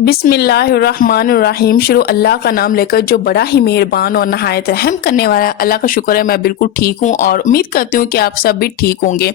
बिस्मिल्लाहिर्रहमानिर्रहीम। शुरू अल्लाह का नाम लेकर जो बड़ा ही मेहरबान और नहायत रहम करने वाला है। अल्लाह का शुक्र है मैं बिल्कुल ठीक हूँ और उम्मीद करती हूँ कि आप सब भी ठीक होंगे।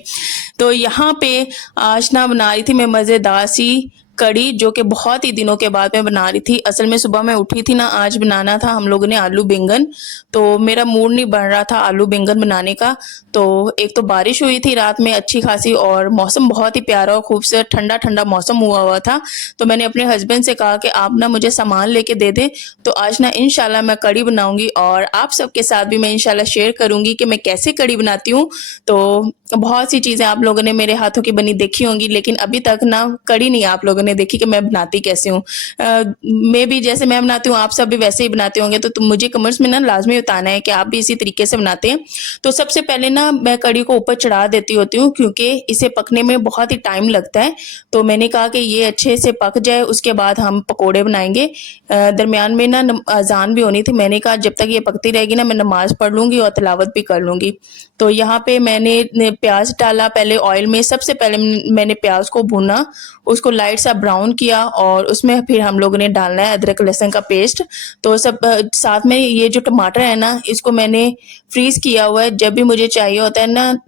तो यहाँ पे आज ना बना रही थी मैं मज़ेदार सी कड़ी, जो कि बहुत ही दिनों के बाद मैं बना रही थी। असल में सुबह मैं उठी थी ना, आज बनाना था हम लोगों ने आलू बैंगन। तो मेरा मूड नहीं बन रहा था आलू बैंगन बनाने का। तो एक तो बारिश हुई थी रात में अच्छी खासी और मौसम बहुत ही प्यारा और खूबसूरत ठंडा ठंडा मौसम हुआ हुआ था। तो मैंने अपने हस्बैंड से कहा कि आप ना मुझे सामान लेके दे दें। तो आज ना इंशाल्लाह मैं कड़ी बनाऊंगी और आप सबके साथ भी मैं इंशाल्लाह शेयर करूंगी कि मैं कैसे कड़ी बनाती हूँ। तो बहुत सी चीज़ें आप लोगों ने मेरे हाथों की बनी देखी होंगी, लेकिन अभी तक ना कड़ी नहीं आप लोगों ने देखी कि मैं बनाती कैसे हूँ। मैं भी जैसे मैं बनाती हूँ आप सब भी वैसे ही बनाते होंगे। तो तुम मुझे कमेंट्स में ना लाजमी बताना है कि आप भी इसी तरीके से बनाते हैं। तो सबसे पहले ना मैं कड़ी को ऊपर चढ़ा देती होती हूँ, क्योंकि इसे पकने में बहुत ही टाइम लगता है। तो मैंने कहा कि ये अच्छे से पक जाए उसके बाद हम पकोड़े बनाएंगे। दरमियान में ना अजान भी होनी थी। मैंने कहा जब तक ये पकती रहेगी ना मैं नमाज पढ़ लूँगी और तिलावत भी कर लूँगी। तो यहाँ पे मैंने प्याज डाला पहले ऑयल में। सबसे पहले मैंने प्याज को भूना, उसको लाइट सा ब्राउन किया और उसमें फिर हम लोगों ने डालना है अदरक लहसुन का पेस्ट। तो सब साथ में ये जो टमाटर है ना, इसको मैंने फ्रीज किया हुआ है। जब भी मुझे चाहिए होता है ना,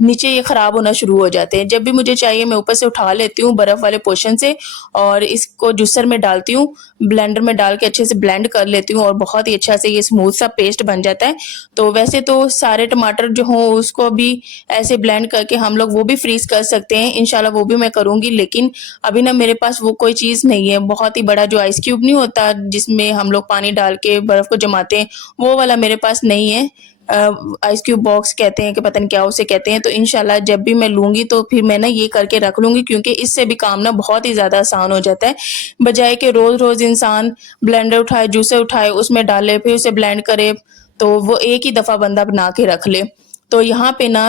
नीचे ये खराब होना शुरू हो जाते हैं। जब भी मुझे चाहिए मैं ऊपर से उठा लेती हूँ बर्फ वाले पोर्शन से और इसको जूसर में डालती हूँ, ब्लेंडर में डाल के अच्छे से ब्लेंड कर लेती हूँ और बहुत ही अच्छा से ये स्मूथ सा पेस्ट बन जाता है। तो वैसे तो सारे टमाटर जो हों उसको भी ऐसे ब्लेंड करके हम लोग वो भी फ्रीज कर सकते हैं, इंशाल्लाह वो भी मैं करूँगी। लेकिन अभी ना मेरे पास वो कोई चीज़ नहीं है। बहुत ही बड़ा जो आइस क्यूब नहीं होता जिसमें हम लोग पानी डाल के बर्फ़ को जमाते हैं, वो वाला मेरे पास नहीं है। आइस क्यूब बॉक्स कहते हैं कि पता नहीं क्या उसे कहते हैं। तो इंशाल्लाह जब भी मैं लूँगी तो फिर मैं ना ये करके रख लूँगी, क्योंकि इससे भी काम ना बहुत ही ज़्यादा आसान हो जाता है। बजाय कि रोज़-रोज़ इंसान ब्लेंडर उठाए, जूसर उठाए, उसमें डाले, फिर उसे ब्लेंड करे, तो वो एक ही दफ़ा बंदा बना के रख ले। तो यहाँ पे ना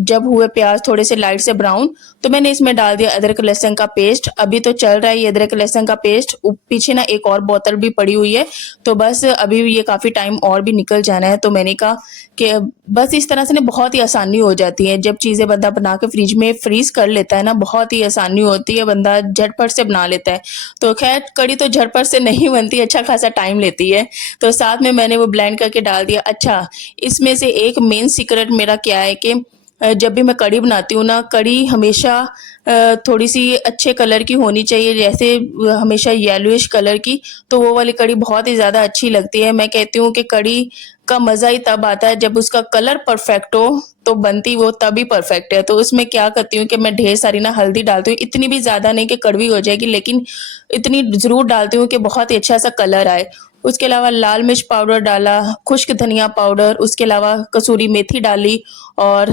जब हुए प्याज थोड़े से लाइट से ब्राउन, तो मैंने इसमें डाल दिया अदरक लहसुन का पेस्ट। अभी तो चल रहा है ये अदरक लहसुन का पेस्ट। पीछे ना एक और बोतल भी पड़ी हुई है, तो बस अभी ये काफ़ी टाइम और भी निकल जाना है। तो मैंने कहा कि बस इस तरह से ना बहुत ही आसानी हो जाती है। जब चीज़ें बंदा बना के फ्रिज में फ्रीज कर लेता है ना, बहुत ही आसानी होती है, बंदा झटपट से बना लेता है। तो खैर कड़ी तो झटपट से नहीं बनती, अच्छा खासा टाइम लेती है। तो साथ में मैंने वो ब्लेंड करके डाल दिया। अच्छा, इसमें से एक मेन सीक्रेट मेरा क्या है कि जब भी मैं कड़ी बनाती हूँ ना, कड़ी हमेशा थोड़ी सी अच्छे कलर की होनी चाहिए, जैसे हमेशा येलोइश कलर की। तो वो वाली कड़ी बहुत ही ज़्यादा अच्छी लगती है। मैं कहती हूँ कि कड़ी का मज़ा ही तब आता है जब उसका कलर परफेक्ट हो, तो बनती वो तभी परफेक्ट है। तो उसमें क्या करती हूँ कि मैं ढेर सारी ना हल्दी डालती हूँ, इतनी भी ज़्यादा नहीं कि कड़वी हो जाएगी, लेकिन इतनी ज़रूर डालती हूँ कि बहुत ही अच्छा सा कलर आए। उसके अलावा लाल मिर्च पाउडर डाला, खुश्क धनिया पाउडर, उसके अलावा कसूरी मेथी डाली। और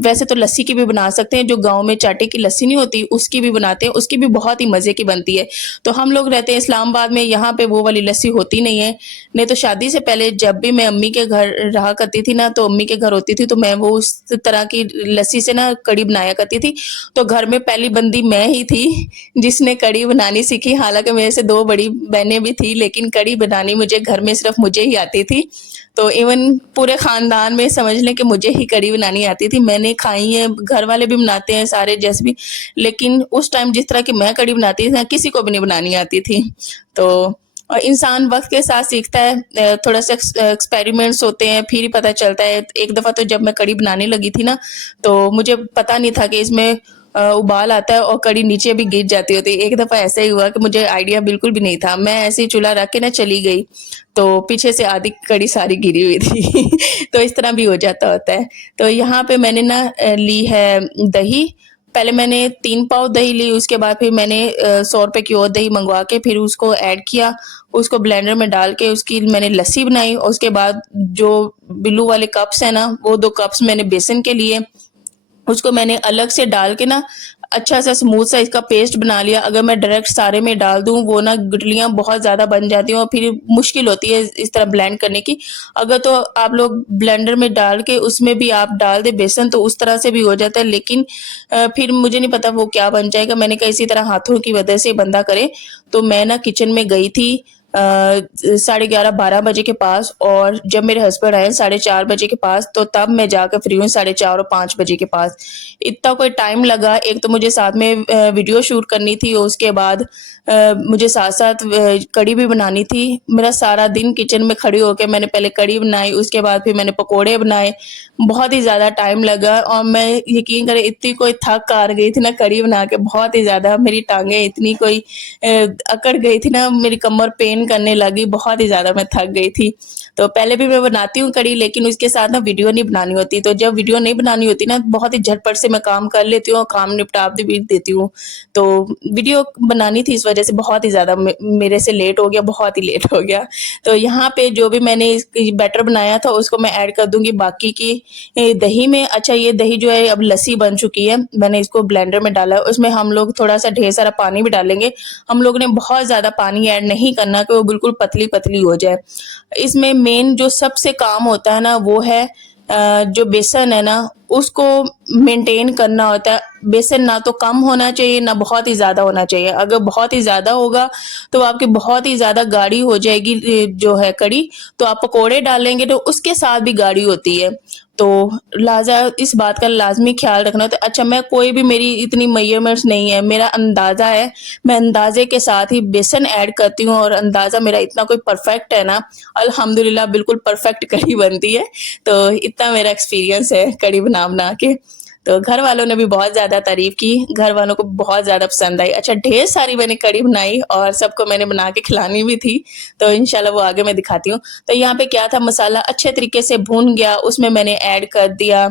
वैसे तो लस्सी की भी बना सकते हैं, जो गाँव में चाटे की लस्सी नहीं होती उसकी भी बनाते हैं, उसकी भी बहुत ही मज़े की बनती है। तो हम लोग रहते हैं इस्लामाबाद में, यहाँ पे वो वाली लस्सी होती नहीं है। नहीं तो शादी से पहले जब भी मैं अम्मी के घर रहा करती थी ना, तो अम्मी के घर होती थी, तो मैं वो उस तरह की लस्सी से ना कड़ी बनाया करती थी। तो घर में पहली बंदी मैं ही थी जिसने कड़ी बनानी सीखी। हालाँकि मेरे से 2 बड़ी बहनें भी थी, लेकिन कड़ी बनानी मुझे घर में सिर्फ़ मुझे ही आती थी। तो इवन पूरे ख़ानदान में समझ लें कि मुझे ही कड़ी बनानी आती थी। मैंने खाई है, घर वाले भी बनाते हैं सारे जैसे भी, लेकिन उस टाइम जिस तरह की मैं कड़ी बनाती थी ना, किसी को भी नहीं बनानी आती थी। तो इंसान वक़्त के साथ सीखता है, थोड़ा-सा एक्सपेरिमेंट्स होते हैं, फिर ही पता चलता है। एक दफ़ा तो जब मैं कड़ी बनाने लगी थी ना, तो मुझे पता नहीं था कि इसमें उबाल आता है और कड़ी नीचे भी गिर जाती होती है। एक दफ़ा ऐसा ही हुआ कि मुझे आइडिया बिल्कुल भी नहीं था। मैं ऐसे ही चूल्हा रख के ना चली गई, तो पीछे से आधी कड़ी सारी गिरी हुई थी। तो इस तरह भी हो जाता होता है। तो यहाँ पे मैंने ना ली है दही। पहले मैंने 3 पाव दही ली, उसके बाद फिर मैंने 100 रुपए की और दही मँगवा के फिर उसको ऐड किया। उसको ब्लेंडर में डाल के उसकी मैंने लस्सी बनाई और उसके बाद जो बिल्लू वाले कप्स हैं ना, वो 2 कप्स मैंने बेसन के लिए, उसको मैंने अलग से डाल के ना अच्छा सा स्मूथ सा इसका पेस्ट बना लिया। अगर मैं डायरेक्ट सारे में डाल दूँ, वो ना गुठलियाँ बहुत ज़्यादा बन जाती हैं और फिर मुश्किल होती है इस तरह ब्लेंड करने की। अगर तो आप लोग ब्लेंडर में डाल के उसमें भी आप डाल दें बेसन, तो उस तरह से भी हो जाता है, लेकिन फिर मुझे नहीं पता वो क्या बन जाएगा। मैंने कहा इसी तरह हाथों की वजह से बंदा करे। तो मैं ना किचन में गई थी, 11:30-12 बजे के पास, और जब मेरे हस्बैंड आए 4:30 बजे के पास, तो तब मैं जाकर फ्री हुई 4:30 और 5 बजे के पास। इतना कोई टाइम लगा, एक तो मुझे साथ में वीडियो शूट करनी थी, और उसके बाद मुझे साथ-साथ कढ़ी भी बनानी थी। मेरा सारा दिन किचन में खड़ी होके मैंने पहले कढ़ी बनाई, उसके बाद फिर मैंने पकोड़े बनाए। बहुत ही ज़्यादा टाइम लगा, और मैं यकीन करें इतनी कोई थक हार गई थी ना कढ़ी बना के, बहुत ही ज़्यादा मेरी टाँगें इतनी कोई अकड़ गई थी ना, मेरी कमर पेन करने लगी, बहुत ही ज़्यादा मैं थक गई थी। तो पहले भी मैं बनाती हूँ कढ़ी, लेकिन उसके साथ ना वीडियो नहीं बनानी होती, तो जब वीडियो नहीं बनानी होती ना, बहुत ही झटपट से मैं काम कर लेती हूँ और काम निपटा भी देती हूँ। तो वीडियो बनानी थी, इस वजह से बहुत ही ज़्यादा मेरे से लेट हो गया, बहुत ही लेट हो गया। तो यहाँ पे जो भी मैंने बैटर बनाया था उसको मैं ऐड कर दूंगी बाकी की दही में। अच्छा, ये दही जो है अब लस्सी बन चुकी है, मैंने इसको ब्लेंडर में डाला है, उसमें हम लोग थोड़ा सा ढेर सारा पानी भी डालेंगे। हम लोग ने बहुत ज़्यादा पानी ऐड नहीं करना कि वो बिल्कुल पतली पतली हो जाए। इसमें मेन जो सबसे काम होता है ना, वो है जो बेसन है ना, उसको मेंटेन करना होता है। बेसन ना तो कम होना चाहिए, ना बहुत ही ज़्यादा होना चाहिए। अगर बहुत ही ज़्यादा होगा तो आपकी बहुत ही ज़्यादा गाढ़ी हो जाएगी जो है कढ़ी, तो आप पकोड़े डालेंगे तो उसके साथ भी गाढ़ी होती है। तो लिहाजा इस बात का लाजमी ख्याल रखना होता है। अच्छा, मैं कोई भी मेरी इतनी मेजरमेंट्स नहीं है, मेरा अंदाज़ा है, मैं अंदाज़े के साथ ही बेसन ऐड करती हूँ, और अंदाज़ा मेरा इतना कोई परफेक्ट है ना, अल्हम्दुलिल्लाह बिल्कुल परफेक्ट कढ़ी बनती है। तो इतना मेरा एक्सपीरियंस है कढ़ी बना के। तो घर वालों ने भी बहुत ज़्यादा तारीफ़ की, घर वालों को बहुत ज़्यादा पसंद आई। अच्छा, ढेर सारी मैंने कढ़ी बनाई और सबको मैंने बना के खिलानी भी थी, तो इंशाल्लाह वो आगे मैं दिखाती हूँ। तो यहाँ पे क्या था, मसाला अच्छे तरीके से भून गया, उसमें मैंने ऐड कर दिया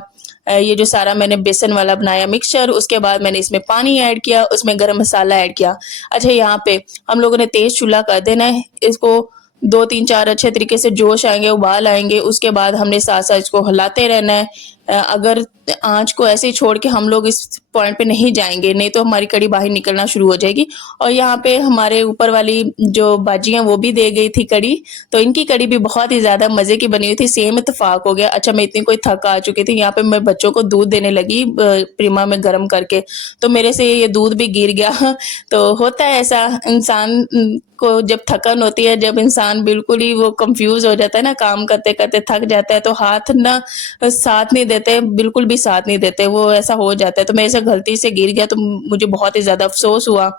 ये जो सारा मैंने बेसन वाला बनाया मिक्सचर, उसके बाद मैंने इसमें पानी ऐड किया, उसमें गरम मसाला ऐड किया। अच्छा, यहाँ पे हम लोगों ने तेज़ चूल्हा कर देना है, इसको 2-3-4 अच्छे तरीके से जोश आएँगे, उबाल आएँगे, उसके बाद हमने साथ-साथ इसको हिलाते रहना है। अगर आँच को ऐसे ही छोड़ के हम लोग इस पॉइंट पे नहीं जाएँगे, नहीं तो हमारी कढ़ी बाहर निकलना शुरू हो जाएगी। और यहाँ पे हमारे ऊपर वाली जो बाजी हैं वो भी दे गई थी कढ़ी, तो इनकी कढ़ी भी बहुत ही ज़्यादा मज़े की बनी हुई थी, सेम इत्तेफ़ाक हो गया। अच्छा, मैं इतनी कोई थक आ चुकी थी, यहाँ पे मैं बच्चों को दूध देने लगी प्रीमा में गरम करके, तो मेरे से ये दूध भी गिर गया। तो होता है ऐसा, इंसान को जब थकन होती है, जब इंसान बिल्कुल ही वो कन्फ्यूज़ हो जाता है ना, काम करते-करते थक जाता है, तो हाथ ना साथ नहीं देते, बिल्कुल भी साथ नहीं देते, वो ऐसा हो जाता है। तो मेरे से गलती से गिर गया, तो मुझे बहुत ही ज़्यादा अफ़सोस हुआ।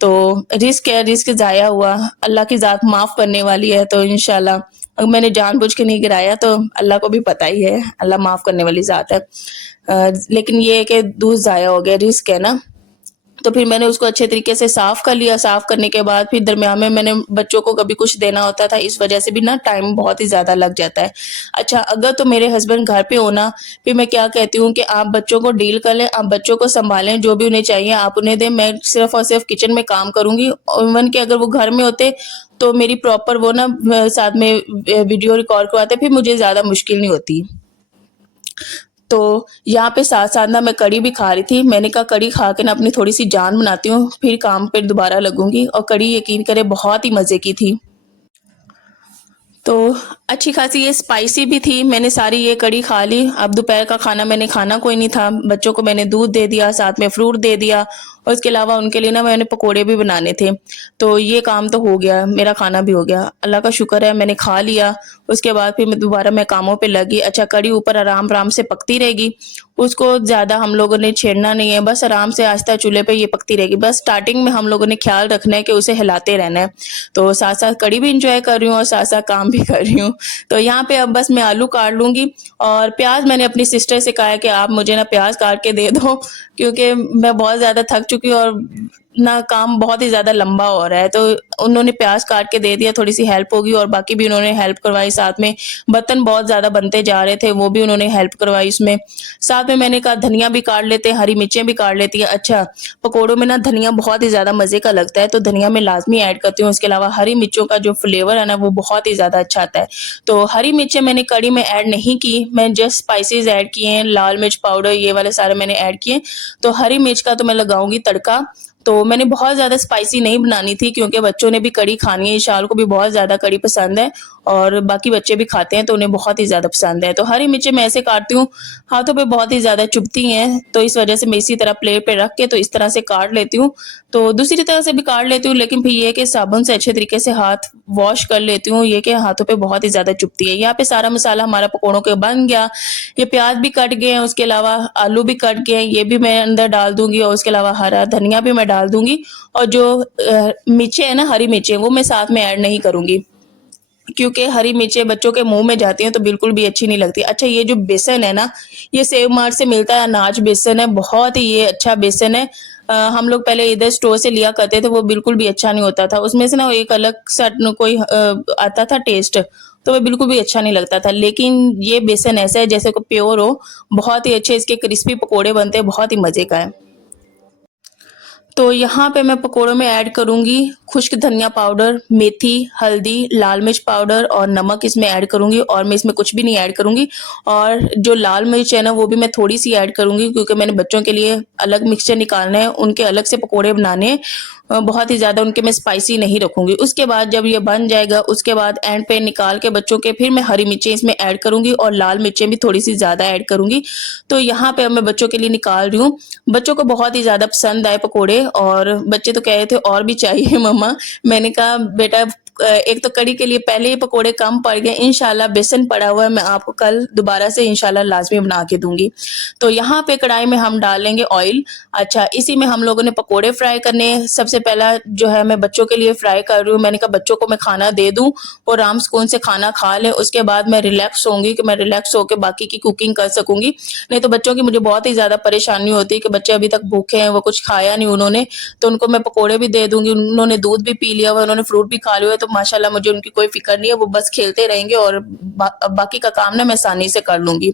तो रिस्क है, रिस्क ज़ाया हुआ, अल्लाह की ज़ात माफ़ करने वाली है, तो इंशाल्लाह मैंने जानबूझ के नहीं गिराया, तो अल्लाह को भी पता ही है, अल्लाह माफ़ करने वाली ज़ात है। लेकिन ये है कि दूध ज़ाया हो गया, रिस्क है ना। तो फिर मैंने उसको अच्छे तरीके से साफ़ कर लिया, साफ़ करने के बाद फिर दरमियान में मैंने बच्चों को कभी कुछ देना होता था, इस वजह से भी ना टाइम बहुत ही ज़्यादा लग जाता है। अच्छा, अगर तो मेरे हस्बैंड घर पे हो ना, फिर मैं क्या कहती हूँ कि आप बच्चों को डील कर लें, आप बच्चों को सँभालें, जो भी उन्हें चाहिए आप उन्हें दें, मैं सिर्फ़ और सिर्फ़ किचन में काम करूँगी। और इवन कि अगर वो घर में होते, तो मेरी प्रॉपर वो ना साथ में वीडियो रिकॉर्ड करवाते, फिर मुझे ज़्यादा मुश्किल नहीं होती। तो यहाँ पे साथ-साथ ना मैं कढ़ी भी खा रही थी। मैंने कहा कढ़ी खा के ना अपनी थोड़ी-सी जान बनाती हूँ, फिर काम पे दोबारा लगूँगी, और कढ़ी यकीन करें बहुत ही मज़े की थी। तो अच्छी खासी ये स्पाइसी भी थी, मैंने सारी ये कढ़ी खा ली। अब दोपहर का खाना मैंने खाना कोई नहीं था, बच्चों को मैंने दूध दे दिया, साथ में फ्रूट दे दिया, और इसके अलावा उनके लिए ना मैंने पकोड़े भी बनाने थे। तो ये काम तो हो गया, मेरा खाना भी हो गया। अल्लाह का शुक्र है मैंने खा लिया, उसके बाद फिर मैं कामों पे लगी। अच्छा, कढ़ी ऊपर आराम-आराम से पकती रहेगी, उसको ज़्यादा हम लोगों ने छेड़ना नहीं है, बस आराम से आहिस्ता चूल्हे पे ये पकती रहेगी। बस स्टार्टिंग में हम लोगों ने ख़्याल रखना है कि उसे हिलाते रहना है। तो साथ-साथ कढ़ी भी एन्जॉय कर रही हूँ और साथ-साथ काम भी कर रही हूँ। तो यहाँ पे अब बस मैं आलू काट लूँगी, और प्याज़ मैंने अपनी सिस्टर से कहा है कि आप मुझे ना प्याज़ काट के दे दो, क्योंकि मैं बहुत ज़्यादा थक चुकी हूँ और ना काम बहुत ही ज़्यादा लंबा हो रहा है। तो उन्होंने प्याज़ काट के दे दिया, थोड़ी-सी हेल्प होगी, और बाकी भी उन्होंने हेल्प करवाई। साथ में बर्तन बहुत ज़्यादा बनते जा रहे थे, वो भी उन्होंने हेल्प करवाई उसमें। साथ में मैंने कहा धनिया भी काट लेते हैं, हरी मिर्चें भी काट लेती हैं। अच्छा, पकोड़ों में ना धनिया बहुत ही ज़्यादा मज़े का लगता है, तो धनिया मैं लाज़मी ऐड करती हूँ। इसके अलावा हरी मिर्चों का जो फ्लेवर है ना, वो बहुत ही ज़्यादा अच्छा आता है। तो हरी मिर्चें मैंने कढ़ी में ऐड नहीं की, मैं जस्ट स्पाइसेस ऐड किए हैं, लाल मिर्च पाउडर ये वाले सारे मैंने ऐड किए। तो हरी मिर्च का तो मैं लगाऊँगी तड़का। तो मैंने बहुत ज़्यादा स्पाइसी नहीं बनानी थी, क्योंकि बच्चों ने भी कढ़ी खानी है, इशाल को भी बहुत ज़्यादा कढ़ी पसंद है, और बाकी बच्चे भी खाते हैं, तो उन्हें बहुत ही ज़्यादा पसंद है। तो हरी मिर्चें मैं ऐसे काटती हूँ, हाथों पे बहुत ही ज़्यादा चुभती हैं, तो इस वजह से मैं इसी तरह प्लेट पे रख के तो इस तरह से काट लेती हूँ। तो दूसरी तरह से भी काट लेती हूँ, लेकिन फिर ये है कि साबुन से अच्छे तरीके से हाथ वॉश कर लेती हूँ, ये कि हाथों पे बहुत ही ज़्यादा चुभती है। यहाँ पे सारा मसाला हमारा पकौड़ों के बन गया। ये प्याज भी कट गए हैं, उसके अलावा आलू भी कट गए हैं, ये भी मैं अंदर डाल दूँगी और उसके अलावा हरा धनिया भी मैं डाल दूँगी। और जो मिर्चें हैं ना, हरी मिर्चें, वो मैं साथ में ऐड नहीं करूँगी, क्योंकि हरी मिर्चें बच्चों के मुँह में जाती हैं तो बिल्कुल भी अच्छी नहीं लगती। अच्छा, ये जो बेसन है ना, ये सेव मार्ट से मिलता है, अनाज बेसन है, बहुत ही ये अच्छा बेसन है। हम लोग पहले इधर स्टोर से लिया करते थे, वो बिल्कुल भी अच्छा नहीं होता था। उसमें से ना एक अलग सा न कोई आता था टेस्ट, तो वो बिल्कुल भी अच्छा नहीं लगता था। लेकिन ये बेसन ऐसा है जैसे को प्योर हो, बहुत ही अच्छे इसके क्रिस्पी पकोड़े बनते हैं, बहुत ही मज़े का है। तो यहाँ पे मैं पकोड़ों में ऐड करूँगी खुश्क धनिया पाउडर, मेथी, हल्दी, लाल मिर्च पाउडर और नमक इसमें ऐड करूँगी, और मैं इसमें कुछ भी नहीं ऐड करूँगी। और जो लाल मिर्च है ना, वो भी मैं थोड़ी-सी ऐड करूँगी, क्योंकि मैंने बच्चों के लिए अलग मिक्सचर निकालना है, उनके अलग से पकोड़े बनाने हैं। बहुत ही ज़्यादा उनके मैं स्पाइसी नहीं रखूँगी। उसके बाद जब ये बन जाएगा, उसके बाद एंड पे निकाल के बच्चों के फिर मैं हरी मिर्चें इसमें ऐड करूँगी और लाल मिर्चें भी थोड़ी-सी ज़्यादा ऐड करूँगी। तो यहाँ पे अब मैं बच्चों के लिए निकाल रही हूँ। बच्चों को बहुत ही ज़्यादा पसंद आए पकोड़े, और बच्चे तो कह रहे थे और भी चाहिए मम्मा। मैंने कहा बेटा, एक तो कड़ी के लिए पहले ही पकोड़े कम पड़ गए, इंशाल्लाह बेसन पड़ा हुआ है, मैं आपको कल दोबारा से इंशाल्लाह लाज़मी बना के दूँगी। तो यहाँ पे कढ़ाई में हम डाल लेंगे ऑयल। अच्छा, इसी में हम लोगों ने पकोड़े फ्राई करने हैं। सबसे पहला जो है मैं बच्चों के लिए फ्राई कर रही हूँ। मैंने कहा बच्चों को मैं खाना दे दूँ, वो आराम सुकून से खाना खा लें, उसके बाद मैं रिलैक्स होंगी कि मैं रिलैक्स होके बाकी की कुकिंग कर सकूँगी। नहीं तो बच्चों की मुझे बहुत ही ज़्यादा परेशानी होती है कि बच्चे अभी तक भूखे हैं, वो कुछ खाया नहीं उन्होंने, तो उनको मैं पकोड़े भी दे दूँगी। उन्होंने दूध भी पी लिया हुआ है, उन्होंने फ्रूट भी खा लिया हुआ है, तो माशाल्लाह मुझे उनकी कोई फ़िक्र नहीं है, वो बस खेलते रहेंगे और बाकी का काम ना मैं आसानी से कर लूँगी।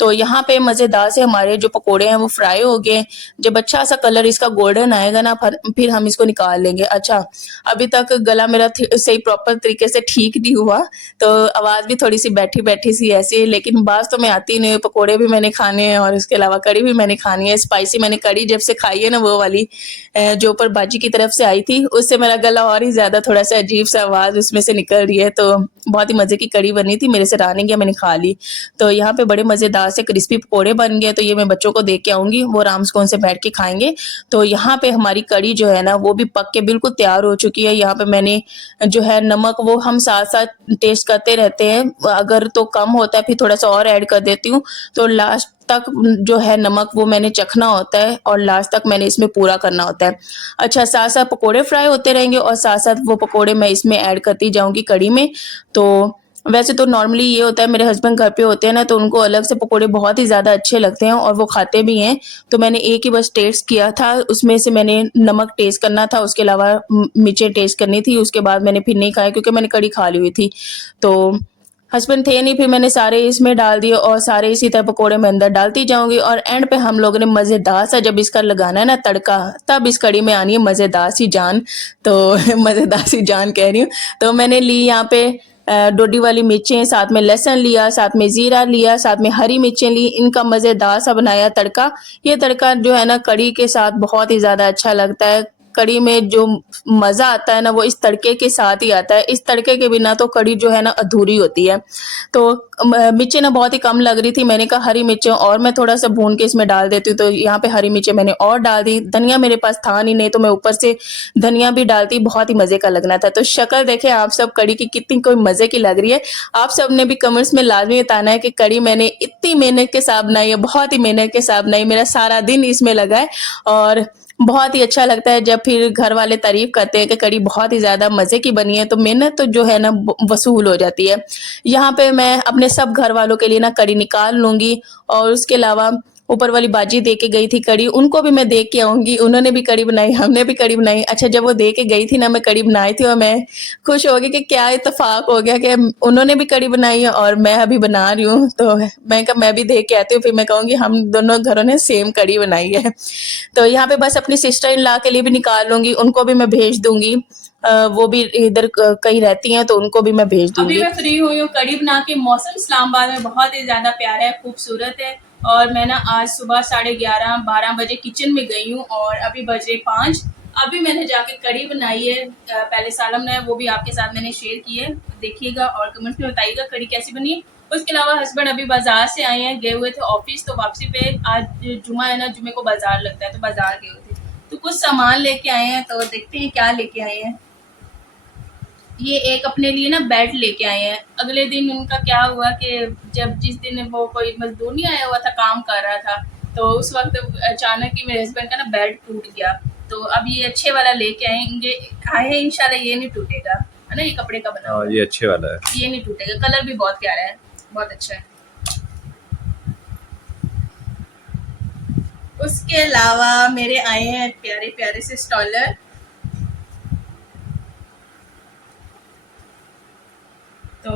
तो यहाँ पे मज़ेदार से हमारे जो पकोड़े हैं वो फ्राई हो गए। जब अच्छा सा कलर इसका गोल्डन आएगा ना, फिर हम इसको निकाल लेंगे। अच्छा, अभी तक गला मेरा सही प्रॉपर तरीके से ठीक नहीं हुआ, तो आवाज़ भी थोड़ी-सी बैठी-बैठी सी ऐसी है, लेकिन बात तो मैं आती नहीं है। पकोड़े भी मैंने खाने हैं और इसके अलावा कड़ी भी मैंने खानी है। स्पाइसी मैंने कड़ी जब से खाई है ना, वो वाली जो ऊपर बाजी की तरफ से आई थी, उससे मेरा गला और ही ज़्यादा थोड़ा-सा अजीब-सा आवाज़ उसमें से निकल रही है। तो बहुत ही मज़े की कड़ी बनी थी, मेरे से रहा नहीं गया, मैंने खा ली। तो यहाँ पे बड़े मज़ेदार से क्रिस्पी पकोड़े बन गए, तो ये मैं बच्चों को दे के आऊँगी, वो आराम सुकून से बैठ के खाएँगे। तो यहाँ पे हमारी कड़ी जो है ना, वो भी पक के बिल्कुल तैयार हो चुकी है। यहाँ पे मैंने जो है नमक, वो हम साथ-साथ टेस्ट करते रहते हैं, अगर तो कम होता है फिर थोड़ा-सा और ऐड कर देती हूँ। तो लास्ट तक जो है नमक वो मैंने चखना होता है और लास्ट तक मैंने इसमें पूरा करना होता है। अच्छा, साथ-साथ पकोड़े फ्राई होते रहेंगे और साथ-साथ वो पकोड़े मैं इसमें ऐड करती जाऊँगी कड़ी में। तो वैसे तो नॉर्मली ये होता है, मेरे हस्बैंड घर पे होते हैं ना, तो उनको अलग से पकोड़े बहुत ही ज़्यादा अच्छे लगते हैं और वो खाते भी हैं। तो मैंने एक ही बस टेस्ट किया था, उसमें से मैंने नमक टेस्ट करना था, उसके अलावा मिर्चें टेस्ट करनी थी, उसके बाद मैंने फिर नहीं खाया क्योंकि मैंने कड़ी खा ली हुई थी। तो हस्बैंड थे नहीं, फिर मैंने सारे इसमें डाल दिए और सारे इसी तरह पकोड़े मैं अंदर डालती जाऊँगी, और एंड पे हम लोगों ने मज़ेदार सा जब इसका लगाना है ना तड़का, तब इस कड़ी में आनी है मज़ेदार सी जान। तो मज़ेदार सी जान कह रही हूँ। तो मैंने ली यहाँ पे डोडी वाली मिर्चें, साथ में लहसुन लिया, साथ में ज़ीरा लिया, साथ में हरी मिर्चें ली, इनका मज़ेदार सा बनाया तड़का। ये तड़का जो है ना कड़ी के साथ बहुत ही ज़्यादा अच्छा लगता है। कड़ी में जो मज़ा आता है ना, वो इस तड़के के साथ ही आता है। इस तड़के के बिना तो कड़ी जो है ना अधूरी होती है। तो मिर्चें ना बहुत ही कम लग रही थी, मैंने कहा हरी मिर्चें और मैं थोड़ा-सा भून के इसमें डाल देती हूँ, तो यहाँ पे हरी मिर्चें मैंने और डाल दी। धनिया मेरे पास था नहीं तो मैं ऊपर से धनिया भी डालती, बहुत ही मज़े का लगना था। तो शक्ल देखें आप सब कड़ी की कितनी कोई मज़े की लग रही है। आप सब ने भी कमेंट्स में लाज़मी बताना है कि कड़ी मैंने इतनी मेहनत के साथ बनाई है, बहुत ही मेहनत के साथ बनाई, मेरा सारा दिन इसमें लगा है, और बहुत ही अच्छा लगता है जब फिर घर वाले तारीफ़ करते हैं कि कड़ी बहुत ही ज़्यादा मज़े की बनी है, तो मेहनत तो जो है ना वसूल हो जाती है। यहाँ पे मैं अपने सब घर वालों के लिए ना कड़ी निकाल लूँगी, और उसके अलावा ऊपर वाली बाजी दे के गई थी कड़ी, उनको भी मैं दे के आऊँगी, उन्होंने भी कड़ी बनाई, हमने भी कड़ी बनाई। अच्छा, जब वो दे के गई थी ना, मैं कड़ी बनाई थी और मैं खुश हो गई कि क्या इत्तेफ़ाक हो गया कि उन्होंने भी कड़ी बनाई है और मैं अभी बना रही हूँ। तो मैं कहा मैं भी दे के आती हूँ, फिर मैं कहूँगी हम दोनों घरों ने सेम कड़ी बनाई है। तो यहाँ पे बस अपनी सिस्टर इन लॉ के लिए भी निकाल लूँगी, उनको भी मैं भेज दूँगी। वो भी इधर कहीं रहती हैं, तो उनको भी मैं भेज दूँगी। अभी मैं फ्री हुई हूँ कड़ी बना के। मौसम इस्लामाबाद में बहुत ही ज़्यादा प्यारा है, खूबसूरत है, और मैं ना आज सुबह 11:30-12 बजे किचन में गई हूँ और अभी बजे 5। अभी मैंने जाके कड़ी बनाई है। पहले सालम है, वो भी आपके साथ मैंने शेयर की है, देखिएगा और कमेंट्स में बताइएगा कड़ी कैसी बनी है। उसके अलावा हस्बैंड अभी बाजार से आए हैं, गए हुए थे ऑफिस, तो वापसी पे आज जुमा है ना, जुमे को बाजार लगता है, तो बाजार गए हुए थे, तो कुछ सामान लेके आए हैं, तो देखते हैं क्या लेके आए हैं। ये एक अपने लिए ना बेल्ट लेके आए हैं। अगले दिन उनका क्या हुआ कि जब जिस दिन वो कोई मजदूर नहीं आया हुआ था, काम कर रहा था, तो उस वक्त अचानक ही मेरे हस्बैंड का ना बेल्ट टूट गया। तो अब ये अच्छे वाला लेके आए हैं, इंशाल्लाह ये नहीं टूटेगा, है ना, ये कपड़े का बना हुआ हाँ, ये अच्छे वाला है। है, ये नहीं टूटेगा। कलर भी बहुत प्यारा है, बहुत अच्छा है। उसके अलावा मेरे आए हैं प्यारे प्यारे से स्टॉलर। तो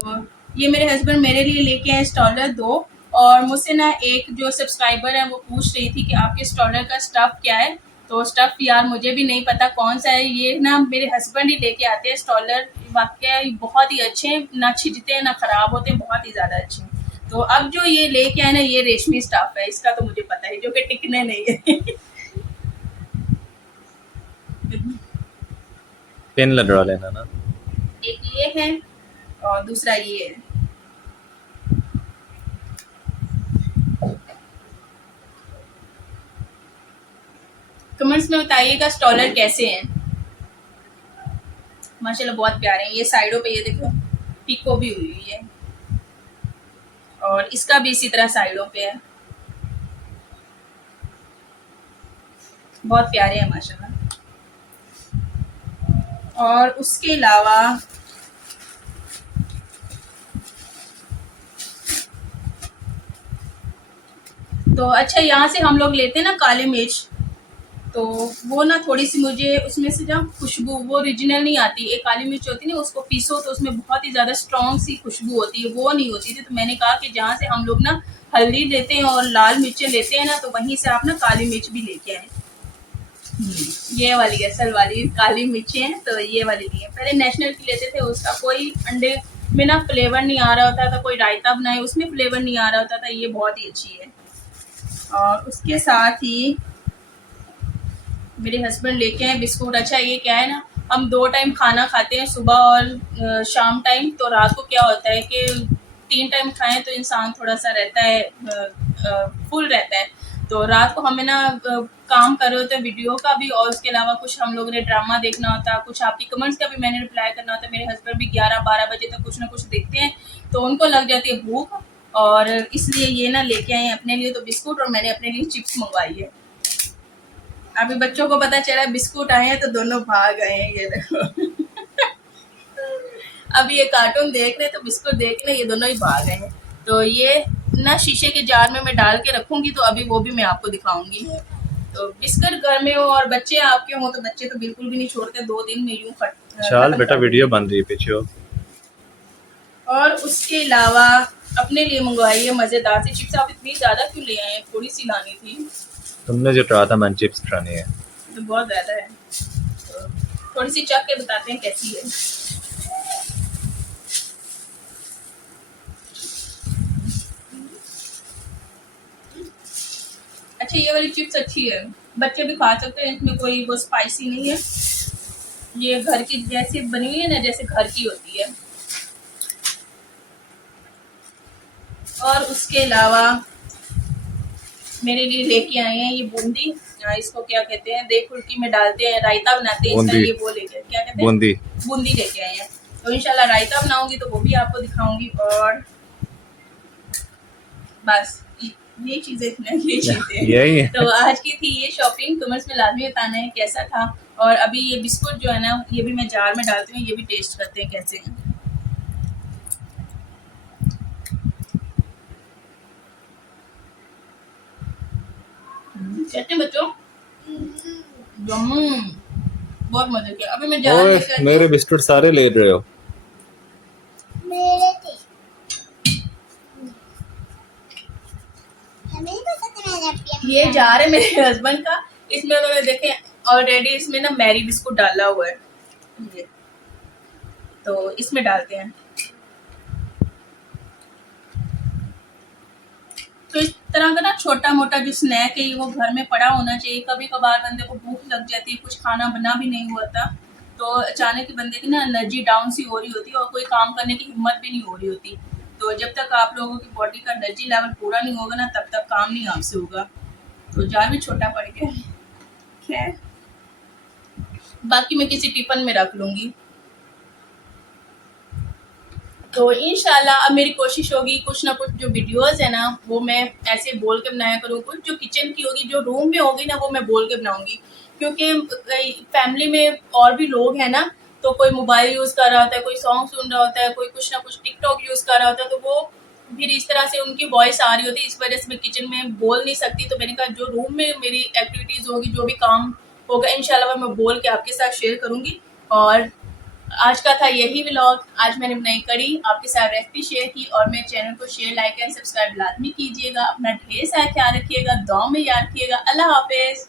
ये मेरे हस्बैंड मेरे लिए लेके आए स्टॉलर 2। और मुझसे ना एक जो सब्सक्राइबर है वो पूछ रही थी कि आपके स्टॉलर का स्टफ़ क्या है। तो स्टफ़ यार मुझे भी नहीं पता कौन सा है, ये ना मेरे हस्बैंड ही लेके आते हैं स्टॉलर। वाकई बहुत ही अच्छे हैं, ना छिजते हैं ना ख़राब होते हैं, बहुत ही ज़्यादा अच्छे हैं। तो अब जो ये लेके आए ना, ये रेशमी स्टफ़ है, इसका तो मुझे पता है, जो कि टिकने नहीं है। पेन लगा लेना ना। एक ये है और दूसरा ये है। कमेंट्स में बताइएगा स्टॉलर कैसे हैं। माशाल्लाह बहुत प्यारे हैं। ये साइडों पे ये देखो पिको भी हुई हुई है, और इसका भी इसी तरह साइडों पे है। बहुत प्यारे हैं माशाल्लाह। और उसके अलावा तो अच्छा, यहाँ से हम लोग लेते हैं ना काली मिर्च, तो वो ना थोड़ी सी मुझे उसमें से जब खुशबू वो ओरिजिनल नहीं आती। एक काली मिर्च होती है ना, उसको पीसो तो उसमें बहुत ही ज़्यादा स्ट्रॉन्ग सी खुशबू होती है, वो नहीं होती थी। तो मैंने कहा कि जहाँ से हम लोग ना हल्दी लेते हैं और लाल मिर्चें लेते हैं ना, तो वहीं से आप ना काली मिर्च भी लेके आए। ये वाली असल वाली काली मिर्ची है, तो ये वाली ली है। पहले नेशनल की लेते थे, उसका कोई अंडे में ना फ्लेवर नहीं आ रहा होता था, कोई रायता बनाए उसमें फ्लेवर नहीं आ रहा होता था। ये बहुत ही अच्छी है। और उसके साथ ही मेरे हस्बैंड लेके आए बिस्कुट। अच्छा, ये क्या है ना, हम 2 टाइम खाना खाते हैं, सुबह और शाम टाइम। तो रात को क्या होता है कि 3 टाइम खाएं तो इंसान थोड़ा सा रहता है, फुल रहता है। तो रात को हमें ना काम कर रहे होते हैं वीडियो का भी, और उसके अलावा कुछ हम लोगों ने ड्रामा देखना होता है, कुछ आपकी कमेंट्स का भी मैंने रिप्लाई करना होता है। मेरे हस्बैंड भी 11-12 बजे तक कुछ ना कुछ देखते हैं, तो उनको लग जाती है भूख, और इसलिए ये ना लेके आए हैं अपने लिए तो बिस्कुट, और मैंने अपने लिए चिप्स मंगवाई है। अभी बच्चों को पता चला बिस्कुट आए हैं तो दोनों भाग गए हैं, ये देखो। अभी ये कार्टून देख रहे तो बिस्कुट देख रहे, ये दोनों ही भाग गए हैं। तो ये ना शीशे के जार में मैं डाल के रखूंगी, तो अभी वो भी मैं आपको दिखाऊंगी। तो बिस्कुट घर में हो और बच्चे आपके हों तो बच्चे तो बिल्कुल भी नहीं छोड़ते, 2 दिन में यूं चल खत्म बेटा, कर वीडियो देते। बन रही है पीछे हो। और उसके अलावा अपने लिए मंगवाई है मज़ेदार सी चिप्स। आप इतनी ज़्यादा क्यों ले आए हैं, थोड़ी सी लानी थी। तुमने जो कहा था मन चिप्स खानी है। तो बहुत ज़्यादा है, तो थोड़ी सी चख के बताते हैं कैसी है। अच्छा, ये वाली चिप्स अच्छी है, बच्चे भी खा सकते हैं, इसमें कोई वो स्पाइसी नहीं है। ये घर की जैसे बनी हुई है ना, जैसे घर की होती है। और उसके अलावा मेरे लिए लेके आए हैं ये बूंदी। इसको क्या कहते हैं, देख फुल्की में डालते हैं, रायता बनाते हैं इसका, बूंदी। ये वो लेके क्या कहते हैं, बूंदी। बूंदी लेके आए हैं। तो इंशाल्लाह रायता बनाऊंगी तो वो भी आपको दिखाऊंगी। और बस ये चीजें यही है। तो आज की थी ये शॉपिंग। कमेंट्स में लाजमी बताना है कैसा था। और अभी ये बिस्कुट जो है ना, ये भी मैं जार में डालती हूँ, ये भी टेस्ट करते हैं कैसे हैं। कहते हैं बच्चों, बहुत मजा किया। अभी मैं जार ओए, लेकर आती मेरे हूँ। बिस्कुट सारे ले रहे हो। मेरे थे हमें नहीं पता था मैंने अपनी ये जार है मेरे हस्बैंड का, इसमें उन्होंने देखे ऑलरेडी इसमें ना मैरी बिस्कुट डाला हुआ है, ये तो इसमें डालते हैं। तो इस तरह का ना छोटा मोटा जो स्नैक है, ये वो घर में पड़ा होना चाहिए। कभी कभार बंदे को भूख लग जाती है, कुछ खाना बना भी नहीं हुआ था, तो अचानक ही बंदे की ना एनर्जी डाउन सी हो रही होती है और कोई काम करने की हिम्मत भी नहीं हो रही होती। तो जब तक आप लोगों की बॉडी का एनर्जी लेवल पूरा नहीं होगा ना, तब तक काम नहीं आपसे होगा। तो जार भी छोटा पड़ गया है, खैर बाकी मैं किसी टिफिन में रख लूंगी। तो इंशाल्लाह अब मेरी कोशिश होगी कुछ ना कुछ जो वीडियोस है ना वो मैं ऐसे बोल के बनाया करूँ, कुछ जो किचन की होगी जो रूम में होगी ना वो मैं बोल के बनाऊंगी, क्योंकि फैमिली में और भी लोग हैं ना, तो कोई मोबाइल यूज़ कर रहा होता है, कोई सॉन्ग सुन रहा होता है, कोई कुछ ना कुछ टिकटॉक यूज़ कर रहा होता है, तो वो फिर इस तरह से उनकी वॉइस आ रही होती है, इस वजह से मैं किचन में बोल नहीं सकती। तो मैंने कहा जो रूम में मेरी एक्टिविटीज़ होगी, जो भी काम होगा इंशाल्लाह मैं बोल के आपके साथ शेयर करूँगी। और आज का था यही व्लॉग। आज मैंने बनाई कड़ी, आपके साथ रेसिपी शेयर की, और मेरे चैनल को शेयर, लाइक एंड सब्सक्राइब लाजमी कीजिएगा। अपना ढेर सारा ख्याल रखिएगा, दुआ में याद रखिएगा। अल्लाह हाफिज़।